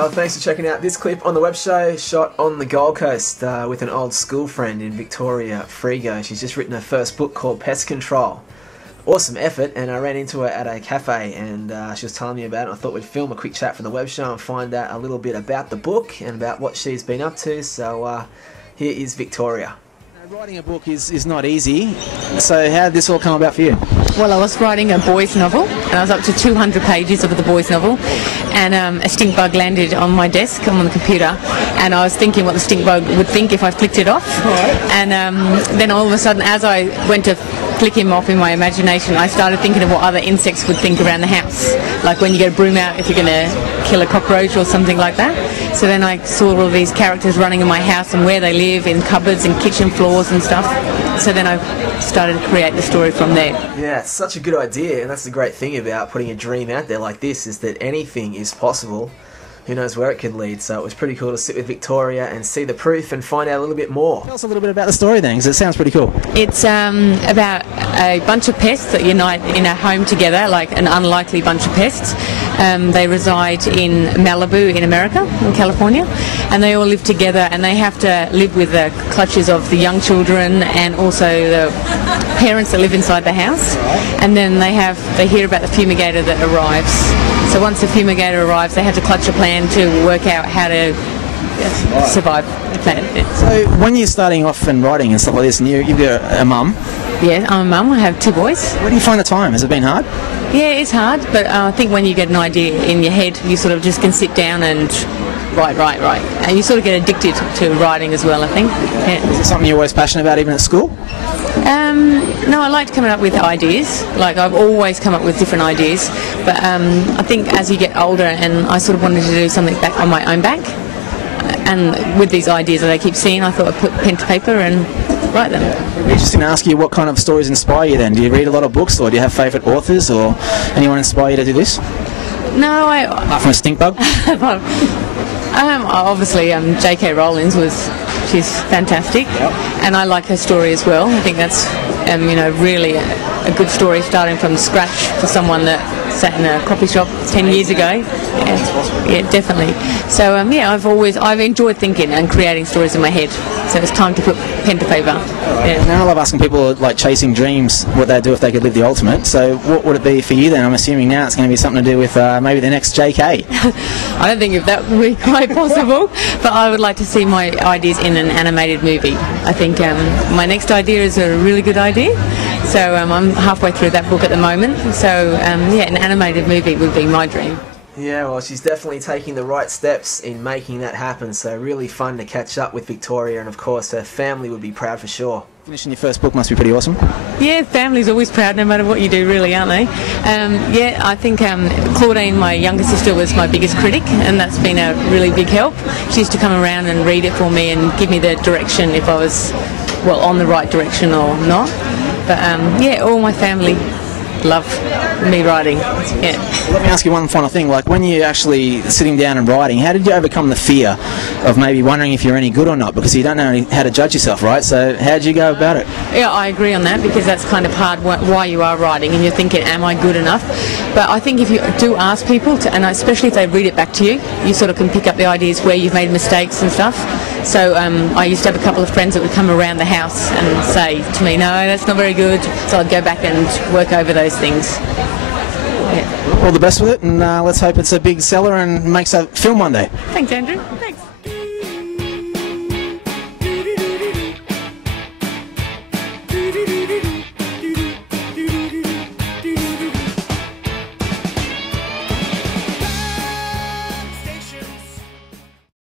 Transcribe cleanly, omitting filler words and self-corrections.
Well, thanks for checking out this clip on the web show, shot on the Gold Coast with an old school friend in Victoria, Frigo. She's just written her first book called Pest Control. Awesome effort, and I ran into her at a cafe and she was telling me about it. I thought we'd film a quick chat for the web show and find out a little bit about the book and about what she's been up to. So here is Victoria. Writing a book is not easy, so how did this all come about for you? Well, I was writing a boys novel, and I was up to 200 pages of the boys novel, and a stink bug landed on my desk, on the computer, and I was thinking what the stink bug would think if I flicked it off, and then all of a sudden, as I went to flick him off in my imagination, I started thinking of what other insects would think around the house, like when you get a broom out if you're going to kill a cockroach or something like that. So then I saw all these characters running in my house and where they live, in cupboards and kitchen floors and stuff. So then I started to create the story from there. Yeah, it's such a good idea, and that's the great thing about putting a dream out there like this, is that anything is possible. Who knows where it could lead. So it was pretty cool to sit with Victoria and see the proof and find out a little bit more. Tell us a little bit about the story then, because it sounds pretty cool. It's about a bunch of pests that unite in a home together, like an unlikely bunch of pests. They reside in Malibu in America, in California, and they all live together, and they have to live with the clutches of the young children and also the parents that live inside the house. And then they hear about the fumigator that arrives. So once the fumigator arrives, they have to clutch a plan to work out how to survive the planet. So when you're starting off and writing and stuff like this, and you've got a mum. Yeah, I'm a mum. I have 2 boys. Where do you find the time? Has it been hard? Yeah, it's hard, but I think when you get an idea in your head, you sort of just can sit down and write. And you sort of get addicted to writing as well, I think. Yeah. Is it something you're always passionate about, even at school? No, I liked coming up with ideas. Like, I've always come up with different ideas. But I think as you get older, and I sort of wanted to do something back on my own back. And with these ideas that I keep seeing, I thought I'd put pen to paper and write them. It'd be interesting to ask you what kind of stories inspire you then. Do you read a lot of books, or do you have favourite authors, or anyone inspire you to do this? No, apart from a stink bug? Obviously, J.K. Rowling she's fantastic, yep. And I like her story as well. I think that's really a good story, starting from scratch for someone that sat in a coffee shop 10 years ago. Yeah, definitely. So I've enjoyed thinking and creating stories in my head. So it's time to put pen to paper. Yeah. Now I love asking people, like, chasing dreams, what they'd do if they could live the ultimate. So what would it be for you then? I'm assuming now it's going to be something to do with maybe the next JK. I don't think if that would be quite possible, but I would like to see my ideas in an animated movie. I think my next idea is a really good idea. So I'm halfway through that book at the moment. So an animated movie would be my dream. Yeah, well, she's definitely taking the right steps in making that happen, so really fun to catch up with Victoria, and of course her family would be proud for sure. Finishing your first book must be pretty awesome. Yeah, family's always proud no matter what you do, really, aren't they? I think Claudine, my younger sister, was my biggest critic, and that's been a really big help. She used to come around and read it for me and give me the direction if I was, on the right direction or not. But all my family love me writing. Yeah. Let me ask you one final thing. Like, when you're actually sitting down and writing, how did you overcome the fear of maybe wondering if you're any good or not? Because you don't know how to judge yourself, right? So how did you go about it? Yeah, I agree on that, because that's kind of hard why you are writing, and you're thinking, am I good enough? But I think if you do ask people, and especially if they read it back to you, you sort of can pick up the ideas where you've made mistakes and stuff. So I used to have a couple of friends that would come around the house and say to me, no, that's not very good. So I'd go back and work over those things. Yeah. All the best with it, and let's hope it's a big seller and makes a film one day. Thanks, Andrew. Thanks.